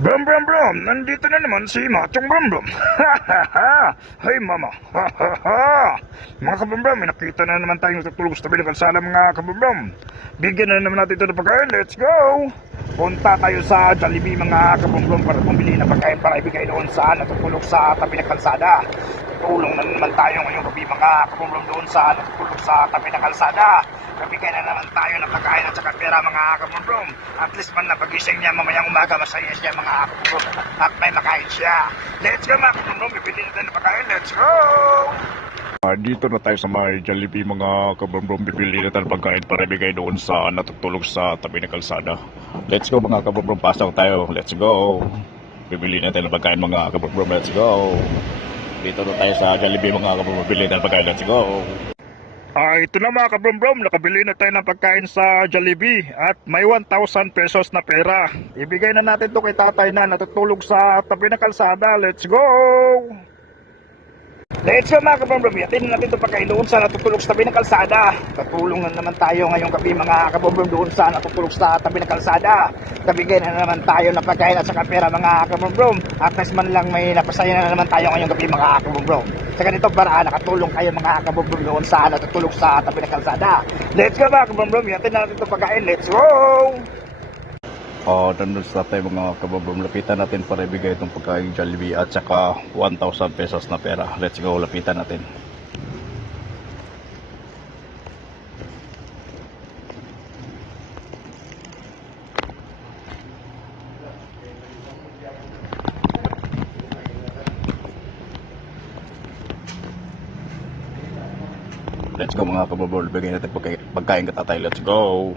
Brum Brum Brum, nandito na naman si Machong Brum Brum. Hay mama. Mga kabrum-brum, may nakita na naman tayong tutulog sa tabi ng kalsada mga kabrum-brum. Bigyan na naman natin ito ng pagkain, let's go! Punta tayo sa Jollibee mga kabrum-brum para bumili ng pagkain para ibigay doon sa natutulog sa tabi ng kalsada. Tulong na naman tayo ngayong gabi mga kabrum-brum doon sa natutulog sa tabi ng kalsada. Bibigyan na naman tayo ng pagkain at saka pera mga kabrum-brum. At least man na pagising niya mamayang umaga masaya siya mga kabrum-brum. At may makain siya. Let's go mga kabrum-brum, bibili natin ng pagkain, let's go! Dito na tayo sa may Jollibee mga kabrum-brum, bibili natin ng pagkain para ibigay doon sa natutulog sa tabi ng kalsada. Let's go mga kabrum-brum, pasok tayo, let's go! Bibili natin ng pagkain mga kabrum-brum, let's go! Dito na tayo sa Jollibee mga kabrum-brum, bibili natin ng pagkain, let's go! Ito na mga kabrum-brum, nakabili na tayo ng pagkain sa Jollibee at may 1,000 pesos na pera. Ibigay na natin to kay tatay na natutulog sa tabi ng kalsada. Let's go! Let's go mga kabrum-brum, yatin na natin itong pagkain doon sa natutulog sa tabi ng kalsada. Tatulong na naman tayo ngayong gabi mga kabrum-brum doon sa natutulog sa tabi ng kalsada. Kabigay na naman tayo ng pagkain at saka pera mga kabrum-brum. At least man lang may napasaya na naman tayo ngayong gabi mga kabrum-brum. Sa ganitong paraan, nakatulong kayo mga kabrum-brum doon sa natutulog sa tabi ng kalsada. Let's go mga kabrum-brum, yatin na natin itong pagkain. Let's go! Nandun sa tayo mga kabrum-brum, lapitan natin para ibigay itong pagkain Jollibee at saka 1,000 pesos na pera. Let's go, lapitan natin. Let's go mga kabrum-brum, ibigay natin pagkain ka tatay. Let's go!